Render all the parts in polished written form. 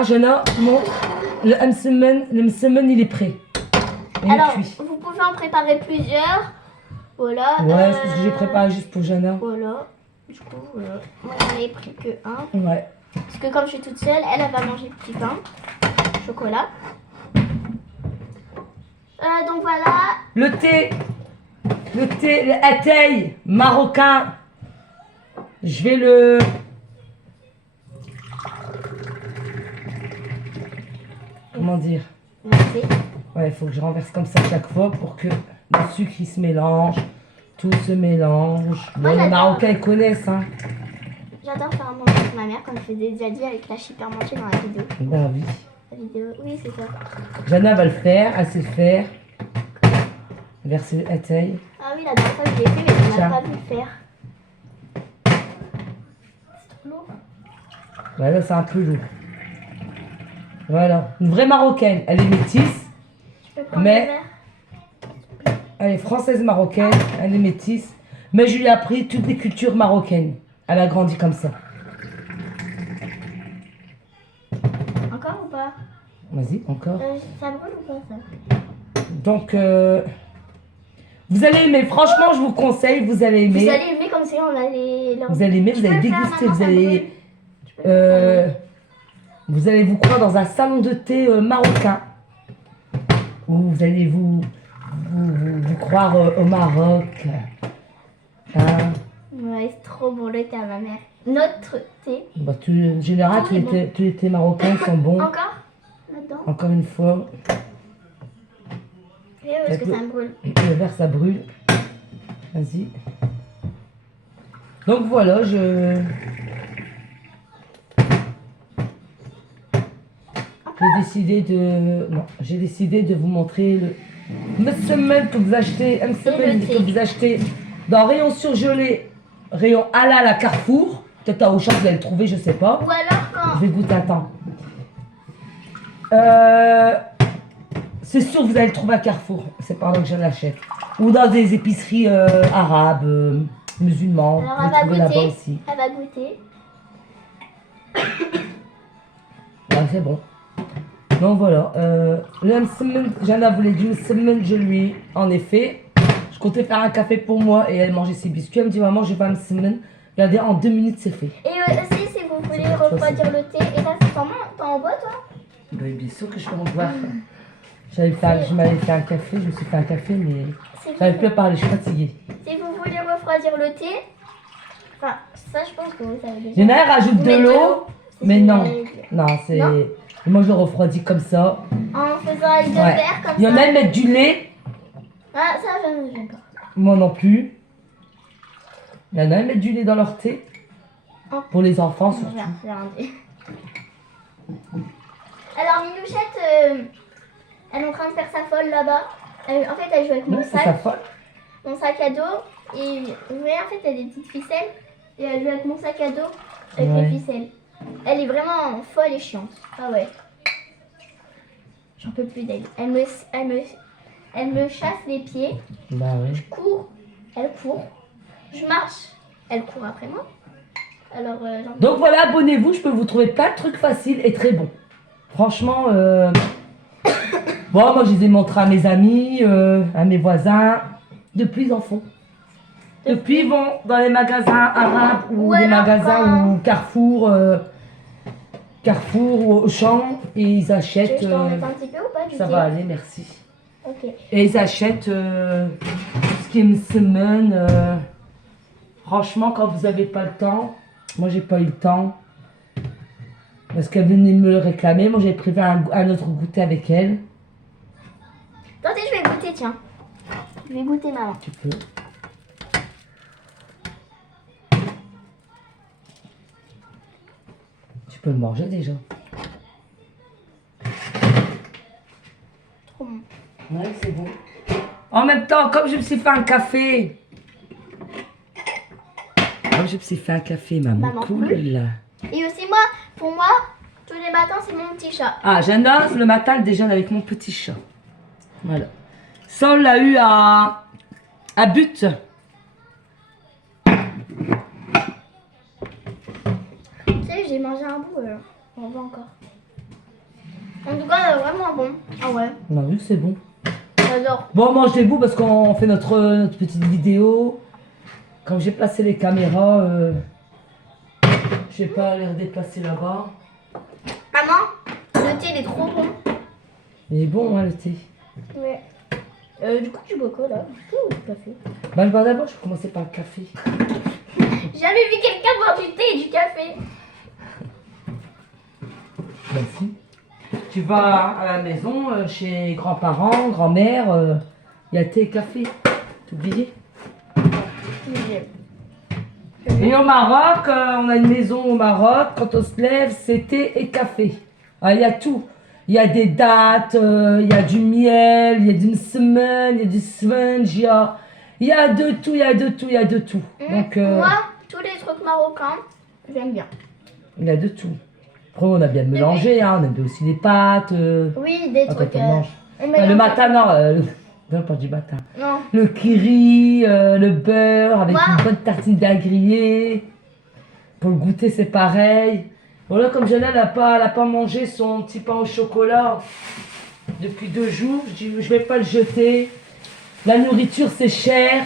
Jana, montre. Le msemen, il est prêt. Alors, vous pouvez en préparer plusieurs. Voilà. Ouais, c'est ce que j'ai préparé juste pour Jana. Voilà. Du coup, moi j'en ai pris que un. Ouais. Parce que comme je suis toute seule, elle va manger petit pain, chocolat. Donc voilà. Le thé, le atay marocain. Je vais le... Comment dire? Merci. Ouais, il faut que je renverse comme ça chaque fois pour que le sucre il se mélange. Tout se mélange. Bon, les Marocains ils connaissent, hein. J'adore faire un manger avec ma mère quand je fais des adieux avec la hypermarché dans la vidéo. Bah oui. La vidéo, oui, c'est ça. Jana va le faire, elle sait le faire. Verser le atay. Ah oui, la dernière fois je l'ai fait, mais on Tiens. n'a pas vu le faire. C'est trop lourd. Ouais, là c'est un peu lourd. Voilà. Une vraie Marocaine. Elle est métisse. Je peux prendre Mais- le verre? Elle est française marocaine. Elle est métisse. Mais je lui ai appris toutes les cultures marocaines. Elle a grandi comme ça. Encore ou pas? Vas-y, encore. Ça brûle ou pas ça? Donc, vous allez aimer. Franchement, je vous conseille. Vous allez aimer. Vous allez aimer comme si on allait... Vous allez aimer. Tu Vous allez peux le faire déguster. maintenant, Vous ça allez... brûle. Tu peux le faire. Vous allez vous croire dans un salon de thé marocain. Où vous allez vous croire au Maroc. Hein? Ouais, c'est trop bon le thé à ma mère. Notre thé. Bah, en général, Tout est bon. tous les thés marocains sont bons. Encore? Là-dedans? Encore une fois, Et parce que ça me brûle. le verre ça brûle. Vas-y. Donc voilà, j'ai décidé de vous montrer le msemen que vous achetez, que vous achetez dans rayon surgelé, rayon halal à Carrefour. Peut-être à Auchan vous allez le trouver, je sais pas. Ou alors quand... Je vais goûter un temps. C'est sûr que vous allez le trouver à Carrefour. C'est par là que je l'achète. Ou dans des épiceries arabes, musulmans. Alors Vous elle le va trouvez là-bas goûter. aussi. Elle va goûter. Ouais, c'est bon. Donc voilà. Le msemen, Jana voulait du msemen, je lui en ai fait. Je comptais faire un café pour moi et elle mangeait ses biscuits. Elle me dit maman, je vais faire un msemen. Regardez, en 2 minutes c'est fait. Et aussi, si vous voulez C'est pas trop refroidir le thé, et là, c'est comment? T'en en bois, toi? Bah, bien sûr que je peux en boire. Je m'avais fait un café, je me suis fait un café, mais Si j'arrive vous, plus à parler, je suis fatiguée. si vous voulez refroidir le thé, enfin, ça, je pense que vous savez déjà. Il y en a, elle rajoute Vous de mettez l'eau, C'est mais ce que non. j'allais dire. Non, c'est. Non. Moi, je le refroidis comme ça. En faisant avec deux Ouais. verres comme Il y en ça. a, ils mettent du lait. Ah, ça, j'aime pas. Moi non plus. Il y en a, ils mettent du lait dans leur thé. Oh. Pour les enfants, Non, surtout. j'ai rien dit. Alors, Minouchette, elle est en train de faire sa folle là-bas. En fait, elle joue avec mon Non, c'est sa sac. folle. Mon sac à dos. Et mais en fait, elle a des petites ficelles. Et elle joue avec mon sac à dos avec Ouais. les ficelles. Elle est vraiment folle et chiante. Ah ouais. J'en peux plus d'elle. Elle me chasse les pieds. Bah oui. Je cours. Elle court. Je marche. Elle court après moi. Alors, j'en peux Donc voilà, abonnez-vous, je peux vous trouver plein de trucs faciles et très bons. Franchement, bon, moi je les ai montrés à mes amis, à mes voisins. Depuis, ils en font. Depuis, ils vont dans les magasins arabes ou Ou les alors magasins quand- ou Carrefour ou Auchan et ils Tu veux que achètent. je t'en mette un petit peu ou pas du Ça thé? va aller, merci. Ok. Et ils achètent ce qui est msemen. Franchement, quand vous n'avez pas le temps, moi j'ai pas eu le temps. Parce qu'elle venait me le réclamer. Moi j'ai prévu un autre goûter avec elle. Attendez, je vais goûter, tiens. Je vais goûter, maman. Tu peux. Tu peux le manger déjà. Trop bon. Ouais, c'est bon. En même temps, comme je me suis fait un café. Comme je me suis fait un café, maman. Maman, Cool. Et aussi, moi, pour moi, tous les matins, c'est mon petit chat. Ah, Jana, le matin, elle déjeune avec mon petit chat. Voilà. Ça, on l'a eu à But. Tu sais, j'ai mangé un bout, on va encore. En tout cas, vraiment bon. Ah ouais, On a vu que c'est bon. j'adore. Bon, mangez-vous parce qu'on fait notre petite vidéo. Quand j'ai placé les caméras, je vais pas les redéplacer là-bas. Maman, le thé, il est trop bon. Il est bon, hein, le thé. Ouais. Du coup, tu bois quoi là? Du thé ou du café? Bah, d'abord, je vais commencer par le café. J'ai jamais vu quelqu'un boire du thé et du café. Bah, si. Tu vas à la maison, chez grands-parents, grand-mère, il y a thé et café. T'as oublié? Et au Maroc, on a une maison au Maroc, quand on se lève, c'est thé et café. Ah, il y a tout. Il y a des dattes, il y a du miel, il y a du msemen, il y a du sponge, il y a de tout, il y a de tout, il y a de tout. Donc, Moi, tous les trucs marocains, j'aime bien. il y a de tout. Après, on a bien mélangé, hein, on aime bien aussi les pâtes. Oui, des Quand trucs. on mange. on Le mélange. matin, non, non, pas du matin. Non. Le kiri, le beurre avec Moi- une bonne tartine bien grillée. Pour le goûter, c'est pareil. Voilà, comme Janelle n'a pas mangé son petit pain au chocolat depuis 2 jours, je dis, je vais pas le jeter. La nourriture, c'est cher.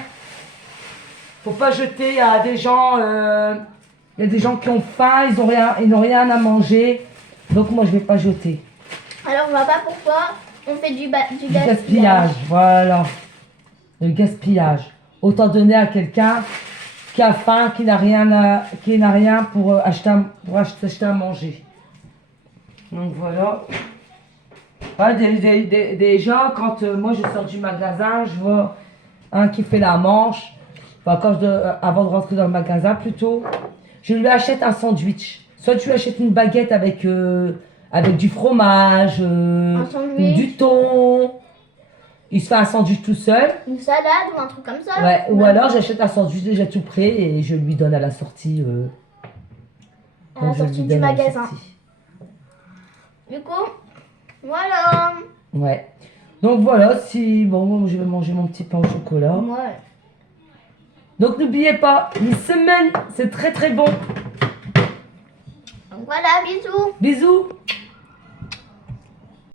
Faut pas jeter. Il y a des gens qui ont faim, ils n'ont rien à manger. Donc moi, je vais pas jeter. Alors, on va pas pourquoi on fait du Du gaspillage, voilà. Le gaspillage. Autant donner à quelqu'un qui a faim, qui n'a rien pour acheter à manger. Donc voilà. Ouais, déjà, quand moi je sors du magasin, je vois un qui fait la manche. Enfin, avant de rentrer dans le magasin, plutôt, je lui achète un sandwich. Soit je lui achète une baguette avec du fromage, ou sandwich. du thon. Il se fait un sandwich tout seul. Une salade ou un truc comme ça. Ouais, ou alors j'achète un sandwich déjà tout prêt et je lui donne à la sortie. À la quand je lui sortie du donne à la magasin. sortie. Du coup, voilà. Ouais. Donc voilà, bon, je vais manger mon petit pain au chocolat. Ouais. Donc n'oubliez pas, une semaine, c'est très très bon. Donc voilà, bisous. Bisous.